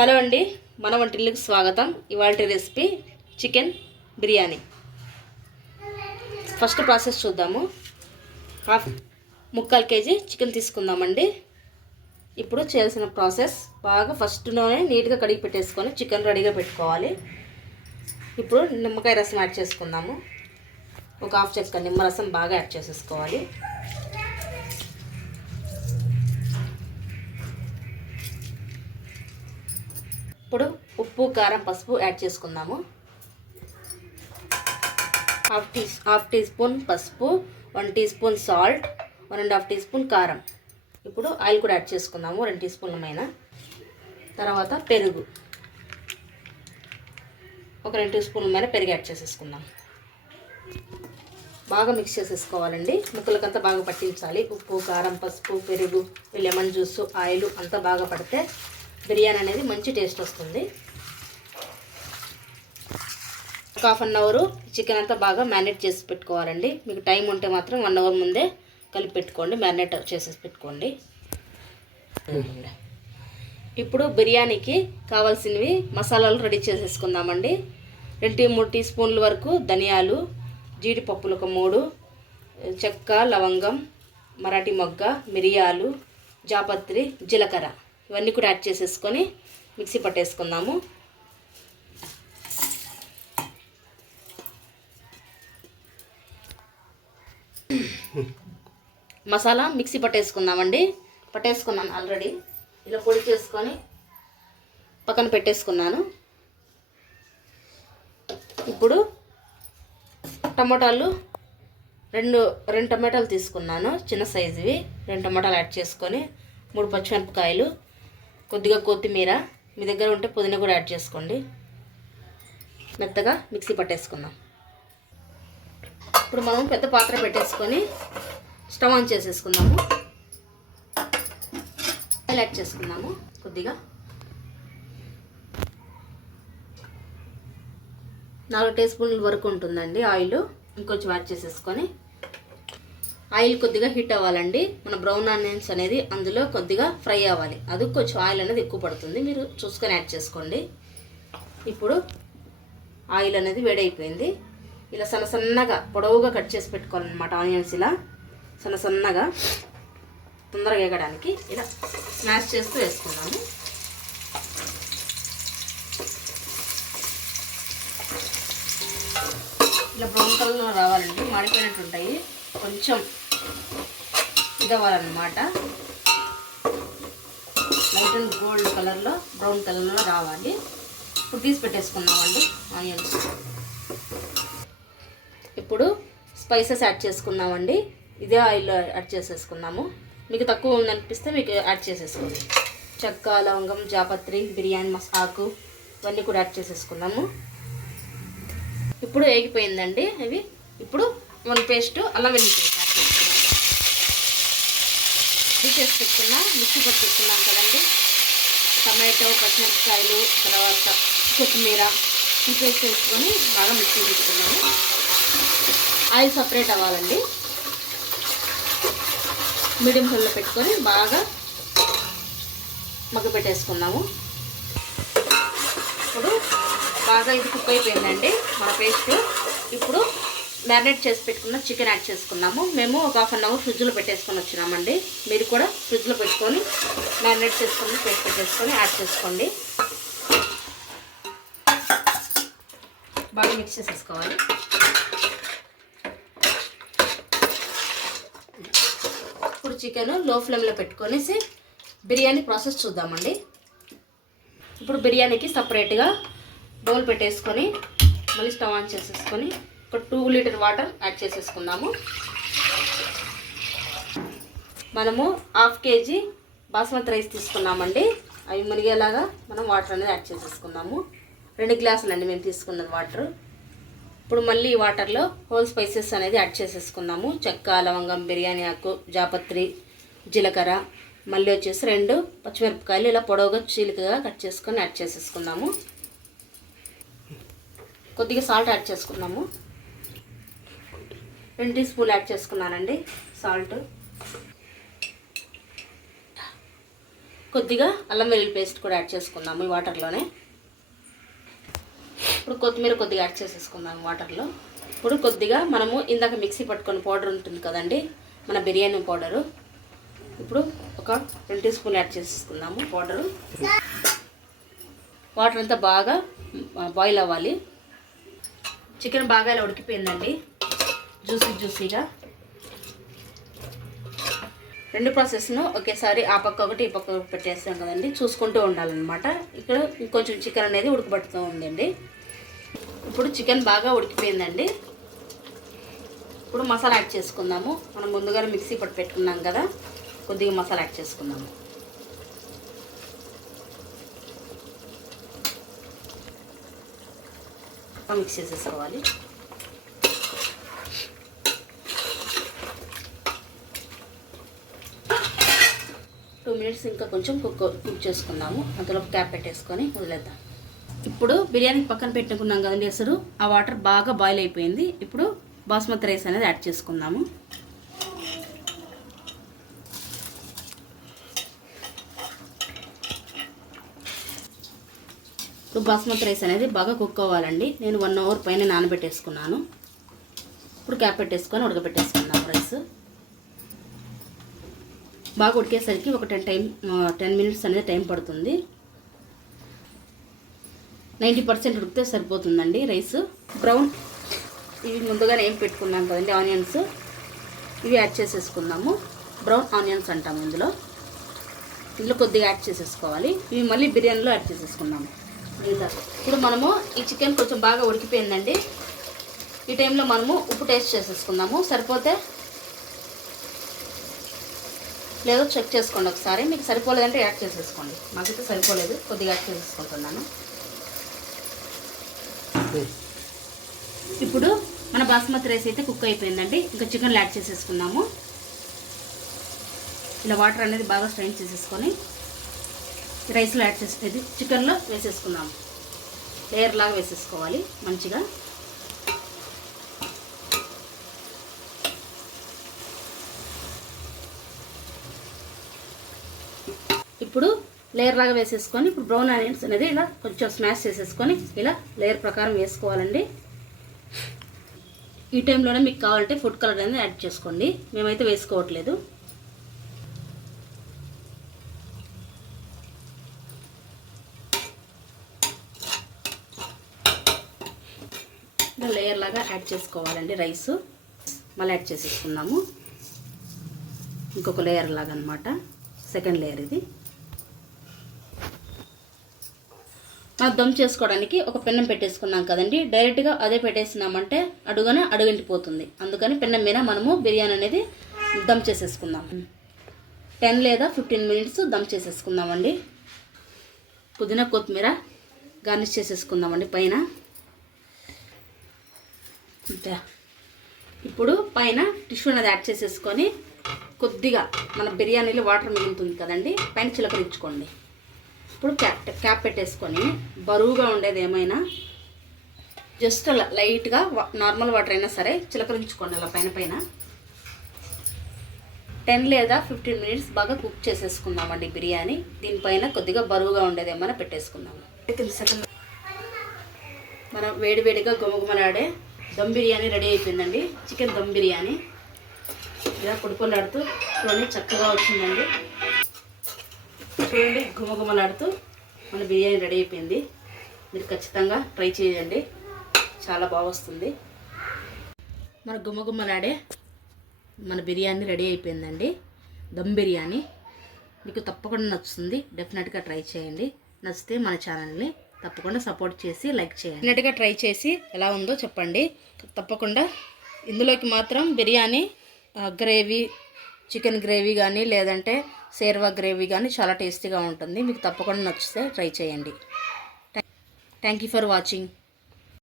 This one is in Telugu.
హలో అండి, మన వంటిల్లుకి స్వాగతం. ఇవాల్టి recipe chicken biryani. First process చూద్దాము. ముక్కాలు కేజీ చికెన్ తీసుకుందామండి. ఇప్పుడు చేయాల్సిన ప్రాసెస్ బాగా ఫస్ట్లోనే నీట్గా కడిగి పెట్టేసుకొని చికెన్ రెడీగా పెట్టుకోవాలి. ఇప్పుడు నిమ్మకాయ రసం యాడ్ చేసుకుందాము. ఒక హాఫ్ చెక్క నిమ్మరసం బాగా యాడ్ చేసేసుకోవాలి. ఇప్పుడు ఉప్పు, కారం, పసుపు యాడ్ చేసుకుందాము. హాఫ్ టీ స్పూన్ పసుపు, 1 teaspoon salt, 1.5 teaspoon కారం. ఇప్పుడు ఆయిల్ కూడా యాడ్ చేసుకుందాము, 2 టీ స్పూన్ల పైన. తర్వాత పెరుగు, ఒక 2 టీ స్పూన్ల పైన పెరుగు యాడ్ చేసేసుకుందాం. బాగా మిక్స్ చేసేసుకోవాలండి. ముక్కలకంతా బాగా పట్టించాలి. ఉప్పు, కారం, పసుపు, పెరుగు, లెమన్ జ్యూసు, ఆయిల్ అంతా బాగా పడితే బిర్యానీ అనేది మంచి టేస్ట్ వస్తుంది. ఒక హాఫ్ అన్ అవర్ చికెన్ అంతా బాగా మ్యారినేట్ చేసి పెట్టుకోవాలండి. మీకు టైం ఉంటే మాత్రం 1 అవర్ ముందే కలిపి పెట్టుకోండి, మ్యారినేట్ చేసేసి పెట్టుకోండి. ఇప్పుడు బిర్యానీకి కావాల్సినవి మసాలాలు రెడీ చేసేసుకుందామండి. 2-3 టీ స్పూన్ల వరకు ధనియాలు, జీడిపప్పులు ఒక 3, చెక్క, లవంగం, మరాఠీ మొగ్గ, మిరియాలు, జాపత్రి, జీలకర్ర ఇవన్నీ కూడా యాడ్ చేసేసుకొని మిక్సీ పట్టేసుకుందాము. మసాలా మిక్సీ పట్టేసుకుందామండి. పట్టేసుకున్నాను ఆల్రెడీ. ఇలా పొడి చేసుకొని పక్కన పెట్టేసుకున్నాను. ఇప్పుడు టమాటాలు రెండు టమాటాలు తీసుకున్నాను, చిన్న సైజువి. 2 టమాటాలు యాడ్ చేసుకొని 3 పచ్చిమిరపకాయలు, కొద్దిగా కొత్తిమీర, మీ దగ్గర ఉంటే పుదీనా కూడా యాడ్ చేసుకోండి. మెత్తగా మిక్సీ పట్టేసుకుందాం. ఇప్పుడు మనం పెద్ద పాత్ర పెట్టేసుకొని స్టవ్ ఆన్ చేసేసుకుందాము. ఆయిల్ యాడ్ చేసుకుందాము. కొద్దిగా 4 టీ స్పూన్ల వరకు ఉంటుందండి ఆయిల్. ఇంకొంచెం యాడ్ చేసేసుకొని ఆయిల్ కొద్దిగా హీట్ అవ్వాలండి. మన బ్రౌన్ ఆనియన్స్ అనేది అందులో కొద్దిగా ఫ్రై అవ్వాలి. అది కొంచెం ఆయిల్ అనేది ఎక్కువ పడుతుంది, మీరు చూసుకొని యాడ్ చేసుకోండి. ఇప్పుడు ఆయిల్ అనేది వేడైపోయింది. ఇలా సన్నగా పొడవుగా కట్ చేసి పెట్టుకోవాలన్నమాట ఆనియన్స్. ఇలా సన్నగా తొందరగా వేగడానికి ఇలా స్మాష్ చేస్తూ వేసుకున్నాము. ఇలా బ్రౌన్ కలర్లో రావాలండి, మాడిపోయినట్టు ఉంటాయి. కొంచెం ఇదవ్వాలన్నమాట. లైట్ అండ్ గోల్డ్ కలర్లో, బ్రౌన్ కలర్లో రావాలి. ఇప్పుడు తీసి పెట్టేసుకున్నామండి ఆనియన్స్. ఇప్పుడు స్పైసెస్ యాడ్ చేసుకున్నామండి. ఇదే ఆయిల్లో యాడ్ చేసేసుకున్నాము. మీకు తక్కువ ఉందనిపిస్తే మీకు యాడ్ చేసేసుకోండి. చెక్క, లవంగం, జాపత్రి, బిర్యానీ ఆకు ఇవన్నీ కూడా యాడ్ చేసేసుకున్నాము. ఇప్పుడు వేగిపోయిందండి ఇవి. ఇప్పుడు మన పేస్ట్ అల్లం వెల్లుల్లి పేస్ట్ యాడ్ చేసుకున్నాము. ఇది చేసి పెట్టుకున్నా, మిక్సీ పట్టుకున్నాం కదండి. టమాటో, పచ్చిమిరపకాయలు, తర్వాత కొత్తిమీర ఈ పేస్ట్ వేసుకొని బాగా మిక్సీ పెట్టుకున్నాము. ఆయిల్ సపరేట్ అవ్వాలండి. మీడియం ఫ్లేమ్లో పెట్టుకొని బాగా పెట్టేసుకున్నాము. ఇప్పుడు బాగా ఇది కుక్ అయిపోయిందండి మన పేస్ట్. ఇప్పుడు మ్యారినేట్ చేసి పెట్టుకున్న చికెన్ యాడ్ చేసుకున్నాము. మేము ఒక హాఫ్ అన్ అవర్ ఫ్రిడ్జ్లో పెట్టేసుకొని వచ్చినామండి. మీరు కూడా ఫ్రిడ్జ్లో పెట్టుకొని మ్యారినేట్ చేసుకొని పేస్ట్ పెట్టేసుకొని యాడ్ చేసుకోండి. బాగా మిక్స్ చేసేసుకోవాలి. ఇప్పుడు చికెన్ లో ఫ్లేమ్లో పెట్టుకొనేసి బిర్యానీ ప్రాసెస్ చూద్దామండి. ఇప్పుడు బిర్యానీకి సపరేట్గా బౌల్ పెట్టేసుకొని మళ్ళీ స్టవ్ ఆన్ చేసేసుకొని ఒక 2 లీటర్ వాటర్ యాడ్ చేసేసుకుందాము. మనము 1/2 కేజీ బాస్మతి రైస్ తీసుకున్నామండి. అవి మునిగేలాగా మనం వాటర్ అనేది యాడ్ చేసేసుకుందాము. 2 గ్లాసులు అండి మేము తీసుకున్నది వాటర్. ఇప్పుడు మళ్ళీ ఈ వాటర్లో హోల్ స్పైసెస్ అనేది యాడ్ చేసేసుకుందాము. చెక్క, లవంగం, బిర్యానీ ఆకు, జాపత్రి, జీలకర్ర, మళ్ళీ వచ్చేసి 2 పచ్చిమిరపకాయలు ఇలా పొడవుగా చీలికగా కట్ చేసుకొని యాడ్ చేసేసుకుందాము. కొద్దిగా సాల్ట్ యాడ్ చేసుకున్నాము. 2 టీ స్పూన్లు యాడ్ చేసుకున్నానండి సాల్ట్. కొద్దిగా అల్లం వెల్లుల్లి పేస్ట్ కూడా యాడ్ చేసుకుందాము ఈ వాటర్లోనే. ఇప్పుడు కొత్తిమీర కొద్దిగా యాడ్ చేసేసుకుందాము వాటర్లో. ఇప్పుడు కొద్దిగా మనము ఇందాక మిక్సీ పట్టుకొని పౌడర్ ఉంటుంది కదండి, మన బిర్యానీ పౌడరు, ఇప్పుడు ఒక 2 టీ స్పూన్లు యాడ్ చేసుకుందాము పౌడరు. వాటర్ అంతా బాగా బాయిల్ అవ్వాలి. చికెన్ బాగా ఇలా ఉడికిపోయిందండి, జ్యూసీగా. 2 ప్రాసెస్ను ఒకేసారి ఆ పక్క ఒకటి ఈ పక్క ఒకటి పెట్టేస్తాం కదండి, చూసుకుంటూ ఉండాలన్నమాట. ఇక్కడ ఇంకొంచెం చికెన్ అనేది ఉడకబడుతూ ఉందండి. ఇప్పుడు చికెన్ బాగా ఉడికిపోయిందండి. ఇప్పుడు మసాలా యాడ్ చేసుకుందాము. మనం ముందుగానే మిక్సీ పట్టి పెట్టుకున్నాం కదా, కొద్దిగా మసాలా యాడ్ చేసుకుందాము. మిక్స్ చేసేసుకోవాలి. 2 మినిట్స్ ఇంకా కొంచెం కుక్ చేసుకుందాము. అందులో క్యాప్ పెట్టేసుకొని వదిలేద్దాం. ఇప్పుడు బిర్యానీకి పక్కన పెట్టుకున్నాం కదండి ఎసరు, ఆ వాటర్ బాగా బాయిల్ అయిపోయింది. ఇప్పుడు బాస్మతి రైస్ అనేది యాడ్ చేసుకుందాము. ఇప్పుడు బాస్మతి రైస్ అనేది బాగా కుక్ అవ్వాలండి. నేను 1 అవర్ పైన నానబెట్టేసుకున్నాను. ఇప్పుడు క్యాప్ పెట్టేసుకొని ఉడకబెట్టేసుకున్నాము. రైస్ బాగా ఉడికేసరికి ఒక 10 మినిట్స్ అనేది టైం పడుతుంది. 90% ఉడికితే సరిపోతుందండి రైస్. బ్రౌన్ ఇవి ముందుగానే ఏం పెట్టుకున్నాం కదండి ఆనియన్స్, ఇవి యాడ్ చేసేసుకుందాము. బ్రౌన్ ఆనియన్స్ అంటాము ఇందులో కొద్దిగా యాడ్ చేసేసుకోవాలి. ఇవి మళ్ళీ బిర్యానీలో యాడ్ చేసేసుకున్నాము. ఇప్పుడు మనము ఈ చికెన్ కొంచెం బాగా ఉడికిపోయిందండి. ఈ టైంలో మనము ఉప్పు టేస్ట్ చేసేసుకుందాము. సరిపోతే లేదో చెక్ చేసుకోండి ఒకసారి. మీకు సరిపోలేదంటే యాడ్ చేసేసుకోండి. మాకైతే సరిపోలేదు, కొద్దిగా యాడ్ చేసేసుకుంటున్నాను. ఇప్పుడు మన బాస్మతి రైస్ అయితే కుక్ అయిపోయిందండి. ఇంకా చికెన్ యాడ్ చేసేసుకున్నాము. ఇలా వాటర్ అనేది బాగా స్ట్రెయిన్ చేసేసుకొని రైస్లో యాడ్ చేసేది చికెన్లో వేసేసుకున్నాము. లేయర్ లాగా వేసేసుకోవాలి మంచిగా. ఇప్పుడు లేయర్ లాగా వేసేసుకొని ఇప్పుడు బ్రౌన్ ఆనియన్స్ అనేది ఇలా కొంచెం స్మాష్ చేసేసుకొని ఇలా లేయర్ ప్రకారం వేసుకోవాలండి. ఈ టైంలోనే మీకు కావాలంటే ఫుడ్ కలర్ అనేది యాడ్ చేసుకోండి. మేమైతే వేసుకోవట్లేదు. ఇలా లేయర్ లాగా యాడ్ చేసుకోవాలండి. రైస్ మళ్ళీ యాడ్ చేసేసుకున్నాము. ఇంకొక లేయర్ లాగా అనమాట, సెకండ్ లేయర్ ఇది. మనం దమ్ చేసుకోవడానికి ఒక పెన్నం పెట్టేసుకున్నాం కదండి, డైరెక్ట్గా అదే పెట్టేసినామంటే అడుగంటిపోతుంది. అందుకని పెన్నం మీద మనము బిర్యానీ అనేది దమ్ చేసేసుకుందాం. 10 లేదా 15 మినిట్స్ దమ్ చేసేసుకుందామండి. పుదీనా కొత్తిమీర గార్నిష్ చేసేసుకుందామండి పైన. అంతే. ఇప్పుడు పైన టిష్యూ అనేది యాడ్ చేసేసుకొని కొద్దిగా మన బిర్యానీలో వాటర్ మిగులుతుంది కదండి, పైన చిలకరించుకోండి. ఇప్పుడు క్యాప్ పెట్టేసుకొని బరువుగా ఉండేది ఏమైనా జస్ట్ లైట్గా నార్మల్ వాటర్ అయినా సరే చిలకరించుకోండి అలా పైన. 10 లేదా 15 మినిట్స్ బాగా కుక్ చేసేసుకుందామండి బిర్యానీ. దీనిపైన కొద్దిగా బరువుగా ఉండేది ఏమైనా పెట్టేసుకుందాము. మనం వేడివేడిగా గుమగుమలాడే దమ్ బిర్యానీ రెడీ అయిపోయిందండి. చికెన్ దమ్ బిర్యానీ ఇలా పొడిపొలాడుతూ చూడండి, చక్కగా వచ్చిందండి. చూడండి, గుమగుమలాడుతూ మన బిర్యానీ రెడీ అయిపోయింది. మీరు ఖచ్చితంగా ట్రై చేయండి, చాలా బాగా వస్తుంది. మన గుమగుమలాడే మన బిర్యానీ రెడీ అయిపోయిందండి, దమ్ బిర్యానీ. మీకు తప్పకుండా నచ్చుతుంది, డెఫినెట్గా ట్రై చేయండి. నచ్చితే మన ఛానల్ని తప్పకుండా సపోర్ట్ చేసి లైక్ చేయండి. డెఫినెట్గా ట్రై చేసి ఎలా ఉందో చెప్పండి. తప్పకుండా ఇందులోకి మాత్రం బిర్యానీ గ్రేవీ, చికెన్ గ్రేవీ కానీ లేదంటే షేర్వా గ్రేవీ కానీ చాలా టేస్టీగా ఉంటుంది. మీకు తప్పకుండా నచ్చితే ట్రై చేయండి. Thank you for watching.